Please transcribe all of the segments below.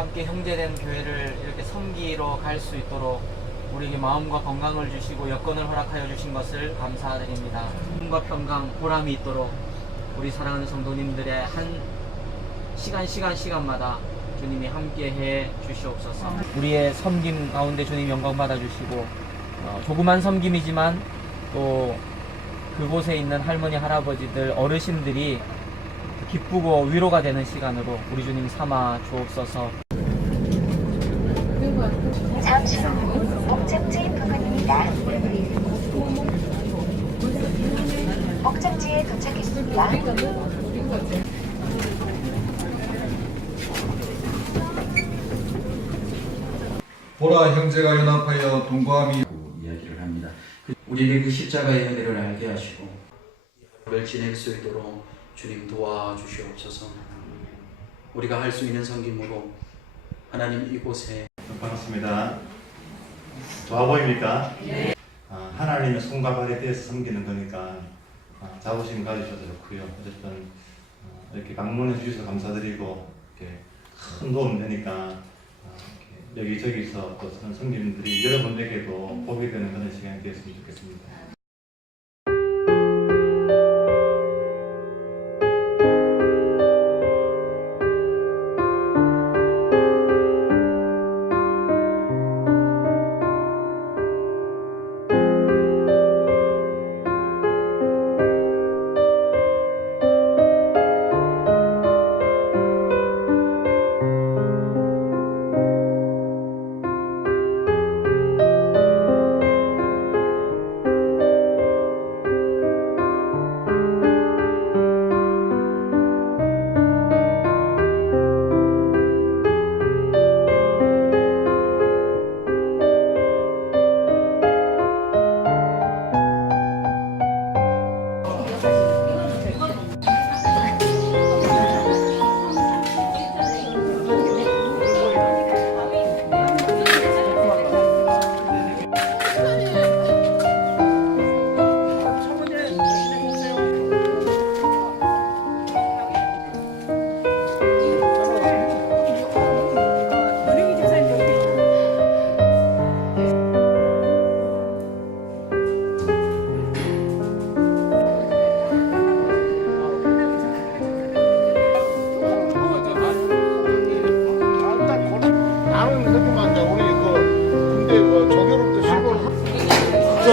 함께 형제된 교회를 이렇게 섬기러 갈 수 있도록 우리에게 마음과 건강을 주시고 여건을 허락하여 주신 것을 감사드립니다. 힘과 평강, 보람이 있도록 우리 사랑하는 성도님들의 한 시간 시간 시간마다 주님이 함께 해 주시옵소서. 우리의 섬김 가운데 주님 영광 받아 주시고 어, 조그만 섬김이지만 또 그곳에 있는 할머니 할아버지들 어르신들이 기쁘고 위로가 되는 시간으로 우리 주님 삼아 주옵소서. 잠시 후 목적지 부근입니다. 목적지에 도착했습니다. 보라 형제가 연합하여 동거함이 이야기를 합니다. 그- 우리에게 그 십자가의 은혜를 알게 하시고 를 지낼 수 있도록 주님 도와주시옵소서. 우리가 할 수 있는 섬김으로 하나님 이곳에 반갑습니다. 좋아 보입니까? 아, 하나님의 손과 발에 대해서 섬기는 거니까 아, 자부심 가지셔도 좋고요. 어쨌든 어, 이렇게 방문해 주셔서 감사드리고 이렇게 큰 도움 되니까 아, 이렇게 여기저기서 또 서는 성님들이 여러분에게도 보게 되는 그런 시간이 되었으면 좋겠습니다.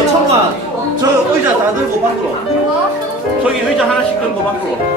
천만 저 의자 다 들고 밖으로. 저기 의자 하나씩 들고 밖으로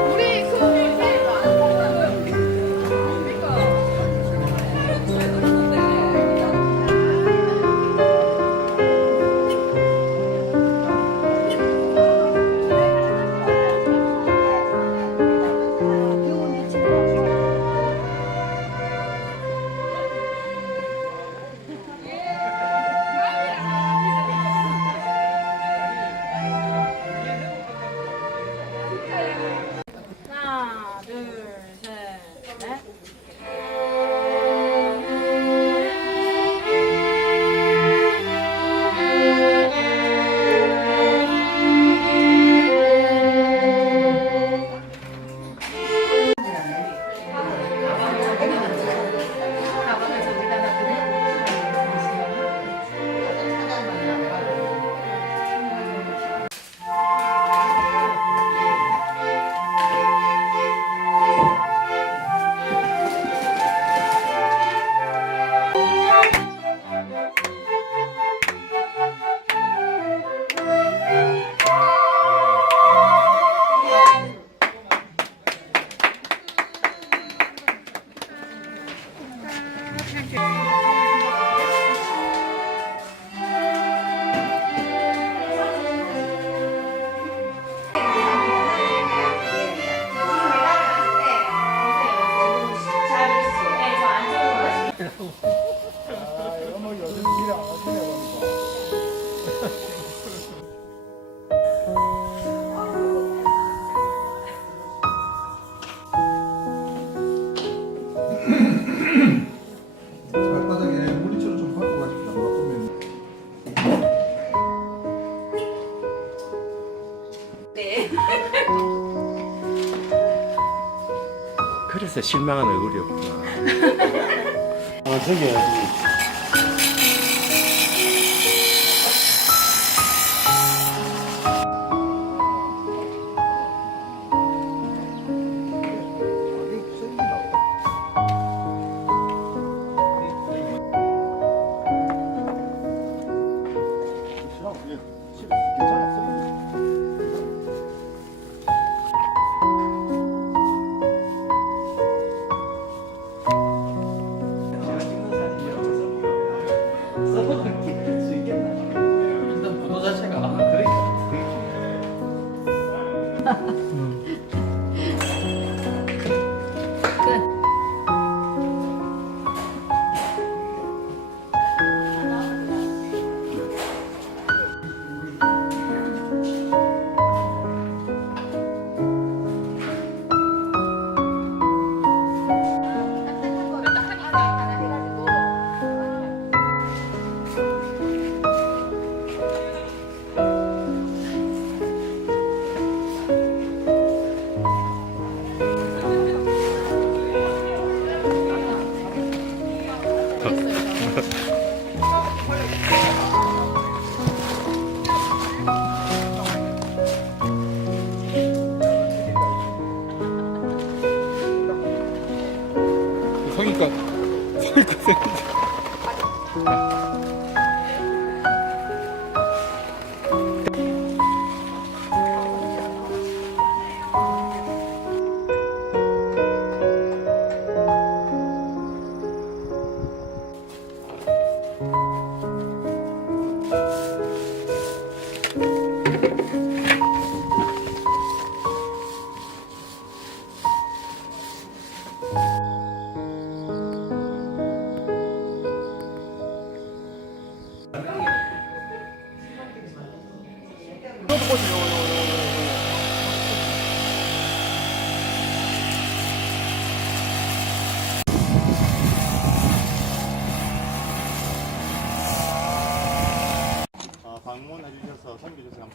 그래서 실망한 얼굴이었구나. 어, 저기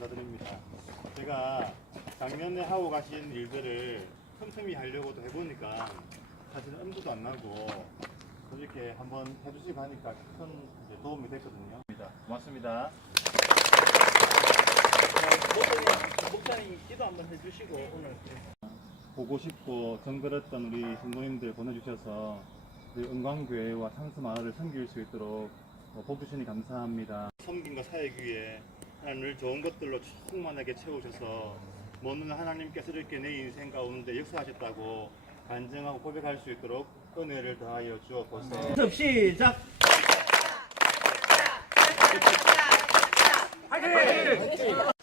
감사드립니다. 제가 작년에 하고 가신 일들을 틈틈이 하려고도 해보니까 사실은 엄두도 안 나고 이렇게 한번 해주시고 하니까 큰 이제 도움이 됐거든요. 고맙습니다. 목사님 기도 한번 해주시고 오늘 보고 싶고 정글었던 우리 성도님들 보내주셔서 우리 은광교회와 상수마을을 섬길 수 있도록 어, 복주시니 감사합니다. 섬김과 사역 위에 하나님을 좋은 것들로 충만하게 채우셔서 먼는 하나님께서 이렇게 내 인생 가운데 역사하셨다고 간증하고 고백할 수 있도록 은혜를 더하여 주옵소서. 습 시작. 화이팅!